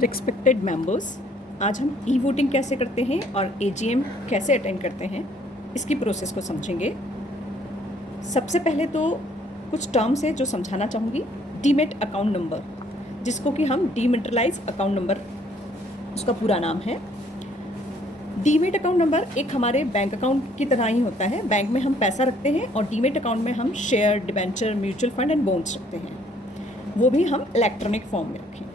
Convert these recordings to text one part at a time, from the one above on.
Respected members, आज हम e voting कैसे करते हैं और एजीएम कैसे अटेंड करते हैं इसकी प्रोसेस को समझेंगे। सबसे पहले तो कुछ टर्म्स है जो समझाना चाहूँगी। डीमेट अकाउंट नंबर, जिसको कि हम डीमेटलाइज अकाउंट नंबर उसका पूरा नाम है। डीमेट अकाउंट नंबर एक हमारे बैंक अकाउंट की तरह ही होता है। बैंक में हम पैसा रखते हैं और डीमेट अकाउंट में हम share, debenture, mutual fund and bonds रखते हैं, वो भी हम इलेक्ट्रॉनिक फॉर्म में रखें।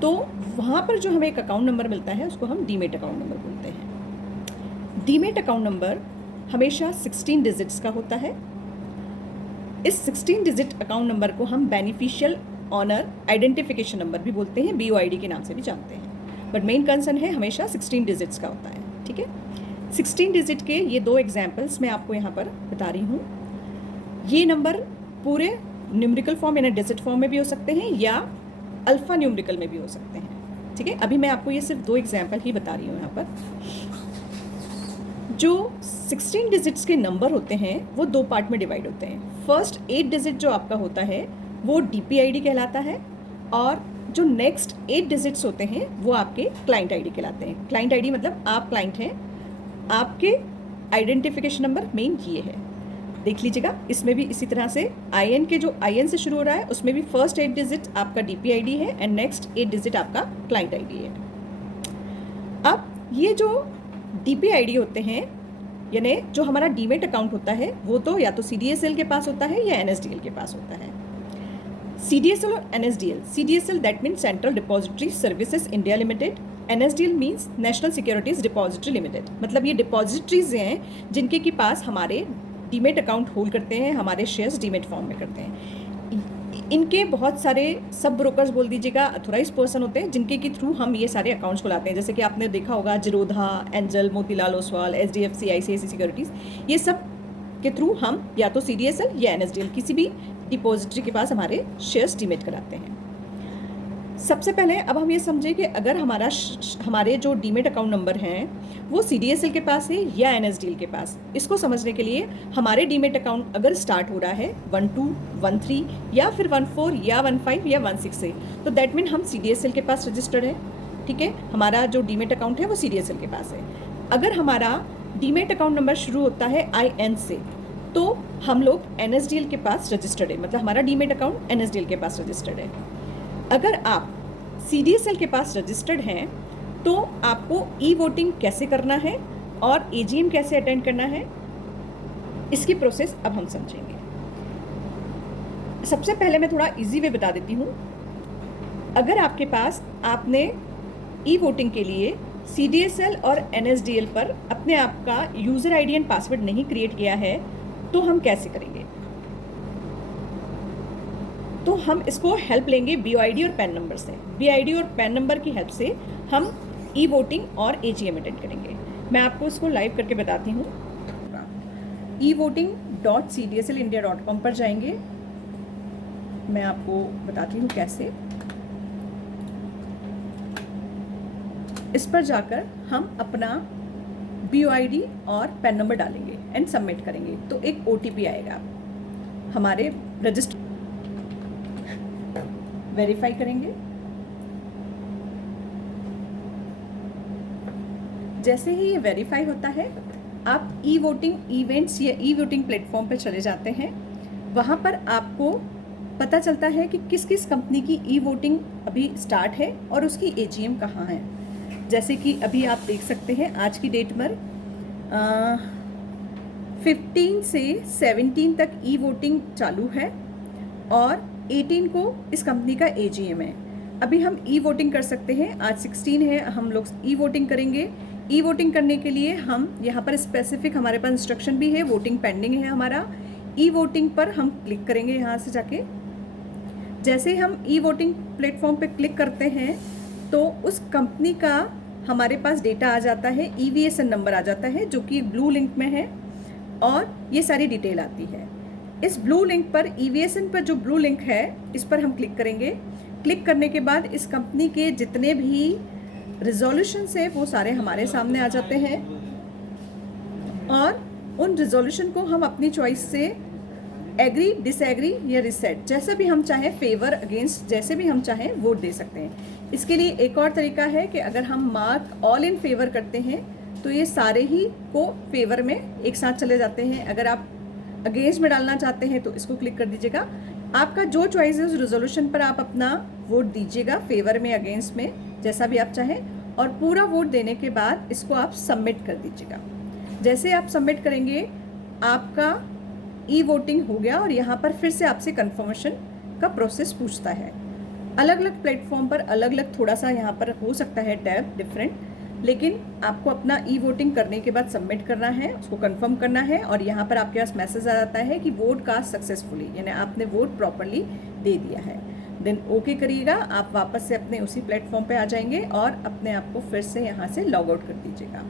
तो वहाँ पर जो हमें एक अकाउंट नंबर मिलता है उसको हम डीमेट अकाउंट नंबर बोलते हैं। डीमेट अकाउंट नंबर हमेशा 16 डिजिट्स का होता है। इस 16 डिजिट अकाउंट नंबर को हम बेनिफिशियल ऑनर आइडेंटिफिकेशन नंबर भी बोलते हैं, BOID के नाम से भी जानते हैं, बट मेन कंसर्न है हमेशा 16 डिजिट्स का होता है। ठीक है, 16 डिजिट के ये दो एग्जाम्पल्स मैं आपको यहाँ पर बता रही हूँ। ये नंबर पूरे न्यूमेरिकल फॉर्म यानी डिजिट फॉर्म में भी हो सकते हैं या अल्फ़ा न्यूमेरिकल में भी हो सकते हैं। ठीक है, अभी मैं आपको ये सिर्फ दो एग्जाम्पल ही बता रही हूँ। यहाँ पर जो 16 डिजिट्स के नंबर होते हैं वो दो पार्ट में डिवाइड होते हैं। फर्स्ट 8 डिजिट जो आपका होता है वो DPID कहलाता है, और जो नेक्स्ट 8 डिजिट्स होते हैं वो आपके क्लाइंट ID कहलाते हैं। क्लाइंट ID मतलब आप क्लाइंट हैं, आपके आइडेंटिफिकेशन नंबर मेन ये है। देख लीजिएगा, इसमें भी इसी तरह से IN के जो IN से शुरू हो रहा है उसमें भी फर्स्ट 8 डिजिट आपका DPID है एंड नेक्स्ट 8 डिजिट आपका क्लाइंट ID है। अब ये जो DPID होते हैं यानी जो हमारा डीमेट अकाउंट होता है वो तो या तो CDSL के पास होता है या NSDL के पास होता है। CDSL और NSDL, CDSL that means central depository services India limited, NSDL means national securities depository limited. मतलब ये डिपॉजिटरीज हैं जिनके के पास हमारे डीमेट अकाउंट होल्ड करते हैं, हमारे शेयर्स डीमेट फॉर्म में करते हैं। इनके बहुत सारे सब ब्रोकर्स बोल दीजिएगा, अथोराइज पर्सन होते हैं जिनके के थ्रू हम ये सारे अकाउंट्स खुलाते हैं। जैसे कि आपने देखा होगा Zerodha, angel, Motilal Oswal, SDFC, ICICI securities, ये सब के थ्रू हम या तो CDSL या NSDL किसी भी डिपॉजिटरी के पास हमारे शेयर्स डीमेट कराते हैं। सबसे पहले अब हम ये समझें कि अगर हमारे जो डीमेट अकाउंट नंबर हैं वो CDSL के पास है या NSDL के पास, इसको समझने के लिए हमारे डीमेट अकाउंट अगर स्टार्ट हो रहा है 12, 13 या फिर 14 या 15 या 16 से, तो दैट मीन हम CDSL के पास रजिस्टर्ड है। ठीक है, हमारा जो डीमेट अकाउंट है वो CDSL के पास है। अगर हमारा डीमेट अकाउंट नंबर शुरू होता है IN से, तो हम लोग NSDL के पास रजिस्टर्ड है, मतलब हमारा डीमेट अकाउंट NSDL के पास रजिस्टर्ड है। अगर आप CDSL के पास रजिस्टर्ड हैं तो आपको ई वोटिंग कैसे करना है और AGM कैसे अटेंड करना है इसकी प्रोसेस अब हम समझेंगे। सबसे पहले मैं थोड़ा इजी वे बता देती हूँ। अगर आपके पास आपने ई वोटिंग के लिए CDSL और NSDL पर अपने आप का यूज़र ID एंड पासवर्ड नहीं क्रिएट किया है तो हम कैसे करेंगे? तो हम इसको हेल्प लेंगे BOID और पैन नंबर से। BOID और पैन नंबर की हेल्प से हम ई वोटिंग और AGM अटेंड करेंगे। मैं आपको इसको लाइव करके बताती हूँ। evoting.cdslindia.com पर जाएंगे, मैं आपको बताती हूँ कैसे। इस पर जाकर हम अपना BOID और पैन नंबर डालेंगे एंड सबमिट करेंगे तो एक OTP आएगा। हमारे रजिस्टर वेरीफाई करेंगे। जैसे ही ये वेरीफाई होता है आप ई वोटिंग इवेंट्स या ई वोटिंग प्लेटफॉर्म पर चले जाते हैं। वहाँ पर आपको पता चलता है कि किस किस कंपनी की ई वोटिंग अभी स्टार्ट है और उसकी AGM कहाँ है। जैसे कि अभी आप देख सकते हैं आज की डेट पर 15 से 17 तक ई वोटिंग चालू है और 18 को इस कंपनी का AGM है। अभी हम ई वोटिंग कर सकते हैं। आज 16 है, हम लोग ई वोटिंग करेंगे। ई वोटिंग करने के लिए हम यहाँ पर स्पेसिफिक हमारे पास इंस्ट्रक्शन भी है, वोटिंग पेंडिंग है हमारा। ई वोटिंग पर हम क्लिक करेंगे यहाँ से जाके। जैसे ही हम ई वोटिंग प्लेटफॉर्म पे क्लिक करते हैं तो उस कंपनी का हमारे पास डेटा आ जाता है, EVSN नंबर आ जाता है जो कि ब्लू लिंक में है और ये सारी डिटेल आती है। इस ब्लू लिंक पर EVSN पर जो ब्लू लिंक है इस पर हम क्लिक करेंगे। क्लिक करने के बाद इस कंपनी के जितने भी रिजोल्यूशंस है वो सारे हमारे सामने आ जाते हैं और उन रिजोल्यूशन को हम अपनी चॉइस से एग्री, डिसएग्री या रिसेट, जैसा भी हम चाहें, फेवर, अगेंस्ट, जैसे भी हम चाहें वोट दे सकते हैं। इसके लिए एक और तरीका है कि अगर हम मार्क ऑल इन फेवर करते हैं तो ये सारे ही को फेवर में एक साथ चले जाते हैं। अगर आप अगेंस्ट में डालना चाहते हैं तो इसको क्लिक कर दीजिएगा। आपका जो चॉइस है उस रेजोल्यूशन पर आप अपना वोट दीजिएगा, फेवर में, अगेंस्ट में, जैसा भी आप चाहें, और पूरा वोट देने के बाद इसको आप सबमिट कर दीजिएगा। जैसे आप सबमिट करेंगे आपका ई वोटिंग हो गया और यहाँ पर फिर से आपसे कंफर्मेशन का प्रोसेस पूछता है। अलग अलग प्लेटफॉर्म पर अलग अलग थोड़ा सा यहाँ पर हो सकता है टैब डिफरेंट, लेकिन आपको अपना ई वोटिंग करने के बाद सबमिट करना है, उसको कंफर्म करना है और यहाँ पर आपके पास मैसेज आ जाता है कि वोट कास्ट सक्सेसफुली, यानी आपने वोट प्रॉपरली दे दिया है। देन ओके करिएगा, आप वापस से अपने उसी प्लेटफॉर्म पे आ जाएंगे और अपने आप को फिर से यहाँ से लॉग आउट कर दीजिएगा।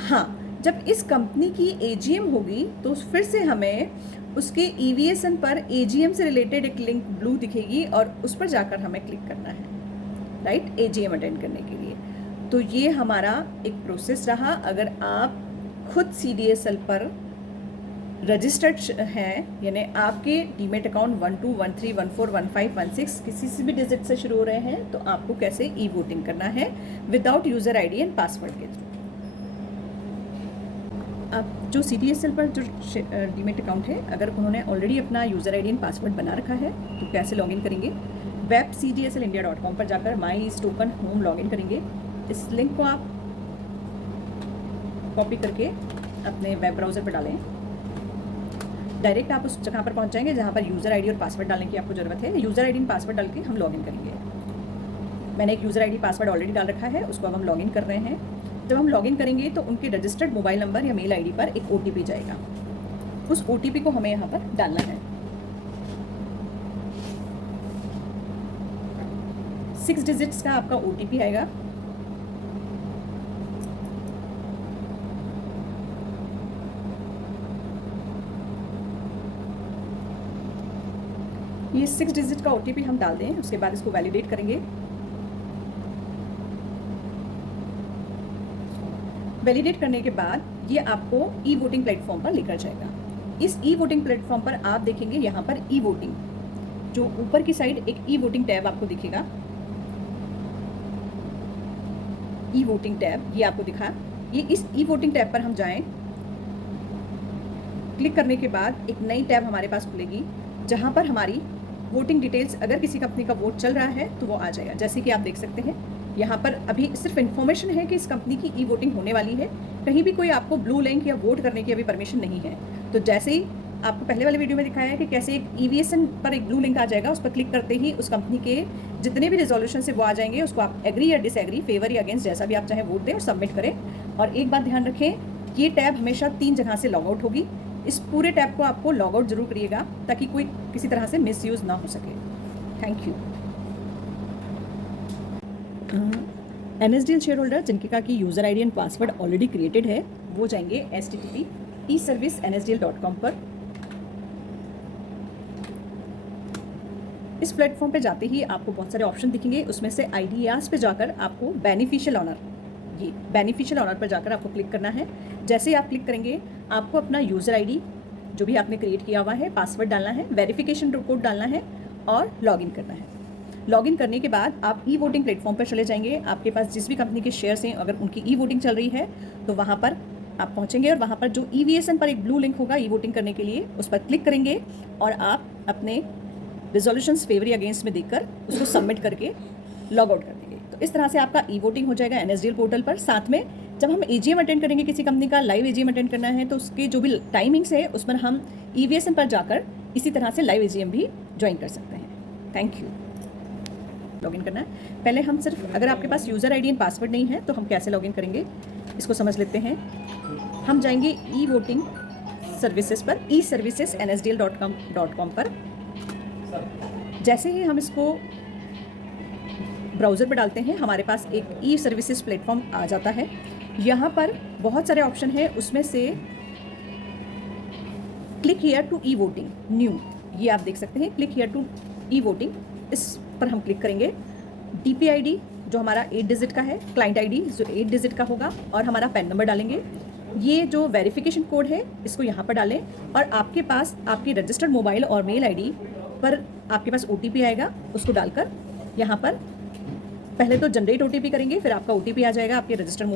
हाँ, जब इस कंपनी की एजीएम होगी तो फिर से हमें उसके ईवीएसएन पर एजीएम से रिलेटेड एक लिंक ब्लू दिखेगी और उस पर जाकर हमें क्लिक करना है, राइट, एजीएम अटेंड करने के लिए। तो ये हमारा एक प्रोसेस रहा। अगर आप खुद सीडीएसएल पर रजिस्टर्ड हैं, यानी आपके डीमेट अकाउंट 1 2 1 3 1 4 1 5 1 6 किसी से भी डिजिट से शुरू हो रहे हैं, तो आपको कैसे ई वोटिंग करना है without user ID and password के थ्रू। अब जो सीडीएसएल पर जो डीमेट अकाउंट है, अगर उन्होंने ऑलरेडी अपना यूज़र आईडी एंड पासवर्ड बना रखा है तो कैसे लॉगिन करेंगे? वेब cdslindia.com पर जाकर माई इस टोकन होम लॉगिन करेंगे। इस लिंक को आप कॉपी करके अपने वेब ब्राउज़र पर डालें। डायरेक्ट आप उस जगह पर पहुंच जाएंगे जहां पर यूज़र आईडी और पासवर्ड डालने की आपको ज़रूरत है। यूज़र आईडी एंड पासवर्ड डाल के हम लॉगिन करेंगे। मैंने एक यूज़र आईडी पासवर्ड ऑलरेडी डाल रखा है, उसको अब हम लॉगिन कर रहे हैं। जब हम लॉगिन करेंगे तो उनके रजिस्टर्ड मोबाइल नंबर या मेल आईडी पर एक ओटीपी जाएगा। उस ओटीपी को हमें यहाँ पर डालना है। 6 डिजिट्स का आपका ओटीपी आएगा। ये 6 डिजिट का ओटीपी हम डाल दें, उसके बाद इसको वैलिडेट करेंगे। वैलिडेट करने के बाद ये आपको ई वोटिंग प्लेटफॉर्म पर लेकर जाएगा। इस ई वोटिंग प्लेटफॉर्म पर आप देखेंगे यहाँ पर ई वोटिंग, जो ऊपर की साइड एक ई वोटिंग टैब आपको दिखेगा। ई वोटिंग टैब ये आपको दिखा, ये इस ई वोटिंग टैब पर हम जाएं। क्लिक करने के बाद एक नई टैब हमारे पास खुलेगी जहाँ पर हमारी वोटिंग डिटेल्स, अगर किसी कंपनी का वोट चल रहा है तो वो आ जाएगा। जैसे कि आप देख सकते हैं यहाँ पर अभी सिर्फ इन्फॉर्मेशन है कि इस कंपनी की ई वोटिंग होने वाली है। कहीं भी कोई आपको ब्लू लिंक या वोट करने की अभी परमिशन नहीं है। तो जैसे ही आपको पहले वाले वीडियो में दिखाया है कि कैसे एक ईवीएसएन पर एक ब्लू लिंक आ जाएगा, उस पर क्लिक करते ही उस कंपनी के जितने भी रेजोल्यूशन से वो आ जाएंगे, उसको आप एग्री या डिसएग्री, फेवर या अगेंस्ट, जैसा भी आप चाहें वोट दें और सबमिट करें। और एक बात ध्यान रखें, ये टैब हमेशा 3 जगह से लॉग आउट होगी। इस पूरे टैब को आपको लॉग आउट जरूर करिएगा ताकि कोई किसी तरह से मिसयूज़ ना हो सके। Thank you. NSDL share holder जिनके का कि user ID and password already created है, वो जाएंगे http://eservice.nsdl.com पर। इस प्लेटफॉर्म पे जाते ही आपको बहुत सारे ऑप्शन दिखेंगे, उसमें से आइडियाज़ पे जाकर आपको बेनिफिशियल ऑनर, ये बेनिफिशियल ऑनर पर जाकर आपको क्लिक करना है। जैसे ही आप क्लिक करेंगे आपको अपना यूज़र आईडी जो भी आपने क्रिएट किया हुआ है, पासवर्ड डालना है, वेरिफिकेशन कोड डालना है और लॉगिन करना है। लॉगिन करने के बाद आप ई वोटिंग प्लेटफॉर्म पर चले जाएंगे। आपके पास जिस भी कंपनी के शेयर्स हैं, अगर उनकी ई वोटिंग चल रही है तो वहाँ पर आप पहुँचेंगे और वहाँ पर जो ईवीएसएन पर एक ब्लू लिंक होगा ई वोटिंग करने के लिए, उस पर क्लिक करेंगे और आप अपने रिजोल्यूशंस फेवर या अगेंस्ट में देखकर उसको सबमिट करके लॉग आउट कर देंगे। तो इस तरह से आपका ई वोटिंग हो जाएगा एनएसडीएल पोर्टल पर। साथ में जब हम एजीएम अटेंड करेंगे, किसी कंपनी का लाइव एजीएम अटेंड करना है, तो उसके जो भी टाइमिंग्स है उस पर हम ईवीएसएन पर जाकर इसी तरह से लाइव एजीएम भी ज्वाइन कर सकते हैं। Thank you. लॉगिन करना है, पहले हम सिर्फ, अगर आपके पास यूज़र आईडी एंड पासवर्ड नहीं है तो हम कैसे लॉगिन करेंगे इसको समझ लेते हैं। हम जाएंगे ई वोटिंग सर्विसेज पर, eservicesnsdl.com पर। जैसे ही हम इसको ब्राउज़र पर डालते हैं, हमारे पास एक ई सर्विसेज प्लेटफॉर्म आ जाता है। यहाँ पर बहुत सारे ऑप्शन हैं, उसमें से click here to e voting new, ये आप देख सकते हैं, click here to e voting, इस पर हम क्लिक करेंगे। DPID जो हमारा 8 डिजिट का है, क्लाइंट ID जो 8 डिजिट का होगा और हमारा पैन नंबर डालेंगे। ये जो वेरिफिकेशन कोड है इसको यहाँ पर डालें और आपके पास आपकी रजिस्टर्ड मोबाइल और मेल आईडी पर आपके पास OTP आएगा, उसको डालकर यहाँ पर पहले तो जनरेट OTP करेंगे, फिर आपका OTP आ जाएगा आपके रजिस्टर्ड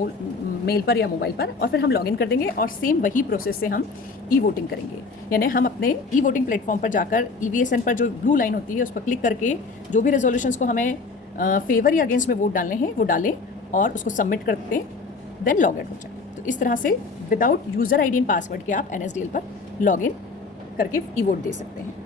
मेल पर या मोबाइल पर, और फिर हम लॉगिन कर देंगे और सेम वही प्रोसेस से हम ई-वोटिंग करेंगे। यानी हम अपने ई-वोटिंग प्लेटफॉर्म पर जाकर EVSN पर जो ब्लू लाइन होती है उस पर क्लिक करके जो भी रेजोल्यूशंस को हमें फेवर या अगेंस्ट में वोट डालने हैं वो डालें और उसको सबमिट कर दें, देन लॉग इन हो जाए। तो इस तरह से without user ID and password के आप NSDL पर लॉगिन करके ई-वोट दे सकते हैं।